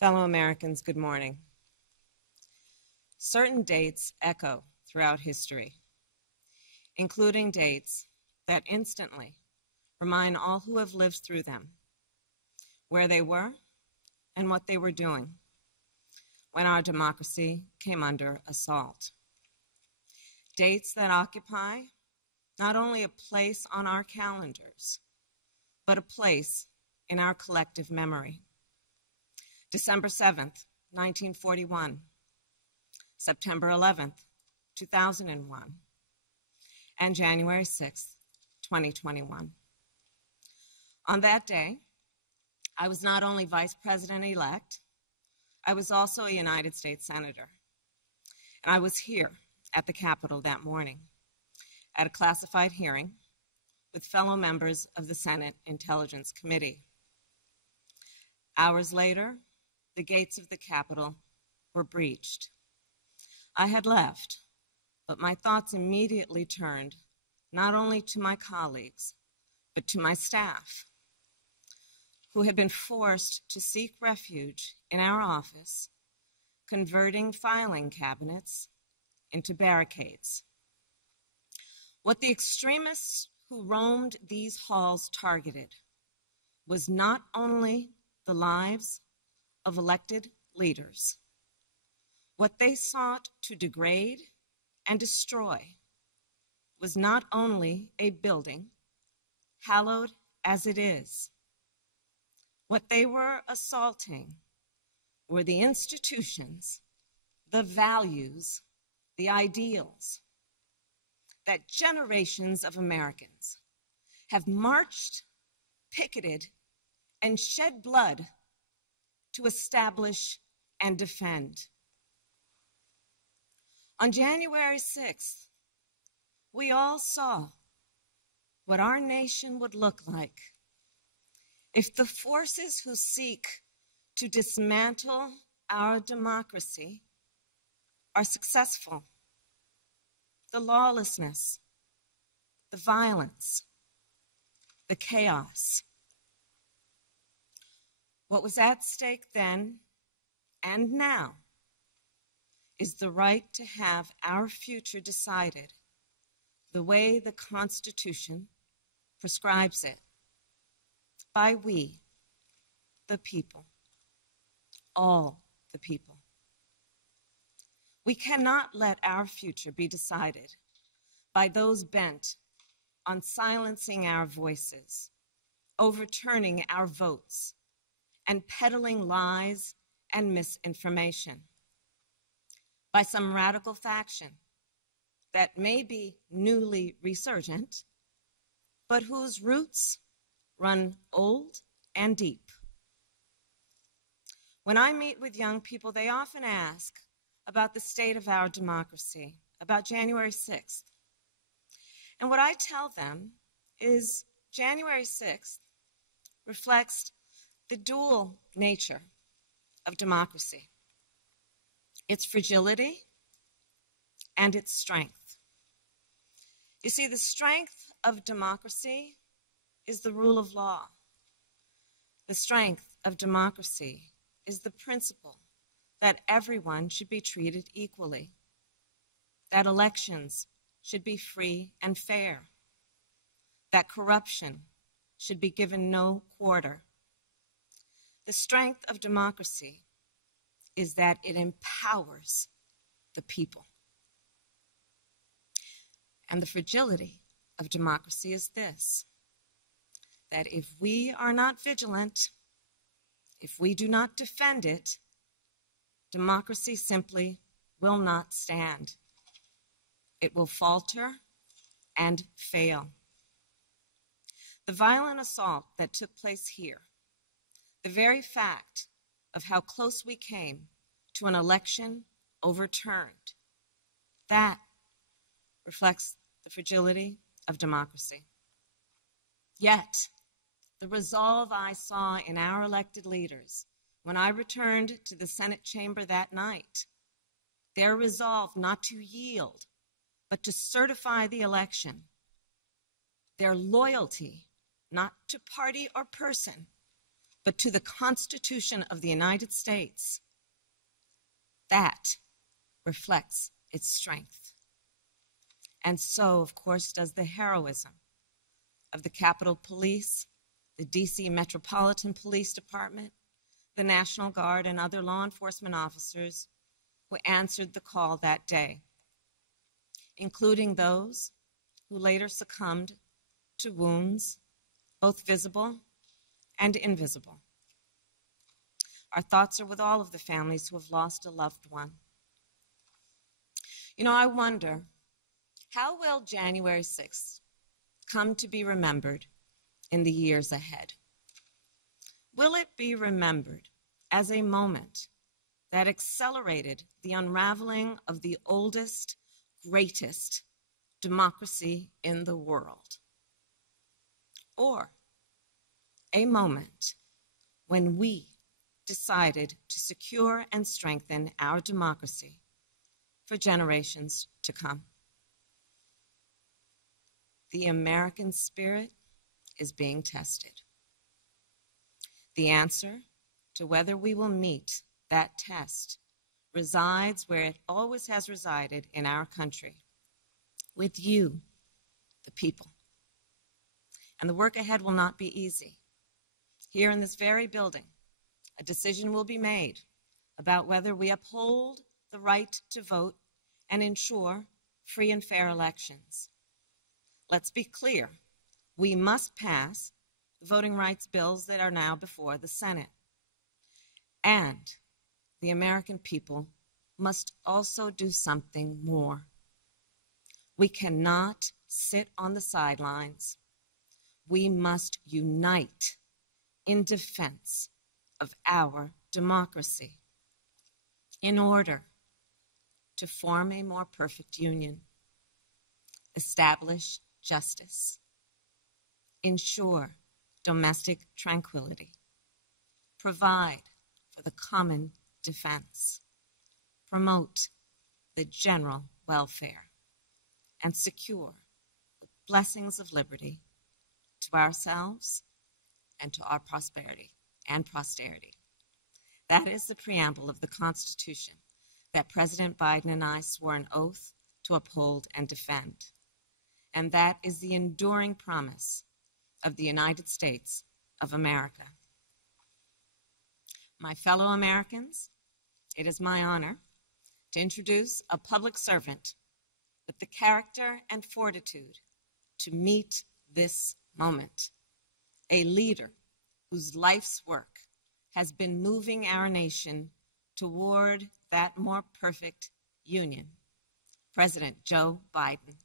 Fellow Americans, good morning. Certain dates echo throughout history, including dates that instantly remind all who have lived through them where they were and what they were doing when our democracy came under assault. Dates that occupy not only a place on our calendars, but a place in our collective memory. December 7th, 1941, September 11th, 2001, and January 6th, 2021. On that day, I was not only Vice President-elect, I was also a United States Senator. And I was here at the Capitol that morning at a classified hearing with fellow members of the Senate Intelligence Committee. Hours later, the gates of the Capitol were breached. I had left, but my thoughts immediately turned not only to my colleagues, but to my staff, who had been forced to seek refuge in our office, converting filing cabinets into barricades. What the extremists who roamed these halls targeted was not only the lives of elected leaders. What they sought to degrade and destroy was not only a building, hallowed as it is. What they were assaulting were the institutions, the values, the ideals that generations of Americans have marched, picketed, and shed blood to establish and defend. On January 6th, we all saw what our nation would look like if the forces who seek to dismantle our democracy are successful. The lawlessness, the violence, the chaos. What was at stake then and now is the right to have our future decided the way the Constitution prescribes it, by we, the people, all the people. We cannot let our future be decided by those bent on silencing our voices, overturning our votes, and peddling lies and misinformation by some radical faction that may be newly resurgent, but whose roots run old and deep. When I meet with young people, they often ask about the state of our democracy, about January 6th. And what I tell them is January 6th reflects the dual nature of democracy, its fragility and its strength. You see, the strength of democracy is the rule of law. The strength of democracy is the principle that everyone should be treated equally, that elections should be free and fair, that corruption should be given no quarter. The strength of democracy is that it empowers the people. And the fragility of democracy is this, that if we are not vigilant, if we do not defend it, democracy simply will not stand. It will falter and fail. The violent assault that took place here, the very fact of how close we came to an election overturned, that reflects the fragility of democracy. Yet, the resolve I saw in our elected leaders when I returned to the Senate chamber that night, their resolve not to yield, but to certify the election, their loyalty not to party or person, but to the Constitution of the United States. That reflects its strength. And so, of course, does the heroism of the Capitol Police, the DC Metropolitan Police Department, the National Guard, and other law enforcement officers who answered the call that day, including those who later succumbed to wounds, both visible and invisible. Our thoughts are with all of the families who have lost a loved one. You know, I wonder, how will January 6th come to be remembered in the years ahead? Will it be remembered as a moment that accelerated the unraveling of the oldest, greatest democracy in the world? Or a moment when we decided to secure and strengthen our democracy for generations to come? The American spirit is being tested. The answer to whether we will meet that test resides where it always has resided in our country, with you, the people. And the work ahead will not be easy. Here in this very building, a decision will be made about whether we uphold the right to vote and ensure free and fair elections. Let's be clear, we must pass the voting rights bills that are now before the Senate. And the American people must also do something more. We cannot sit on the sidelines. We must unite in defense of our democracy in order to form a more perfect union, establish justice, ensure domestic tranquility, provide for the common defense, promote the general welfare, and secure the blessings of liberty to ourselves and to our prosperity and posterity. That is the preamble of the Constitution that President Biden and I swore an oath to uphold and defend. And that is the enduring promise of the United States of America. My fellow Americans, it is my honor to introduce a public servant with the character and fortitude to meet this moment, a leader whose life's work has been moving our nation toward that more perfect union, President Joe Biden.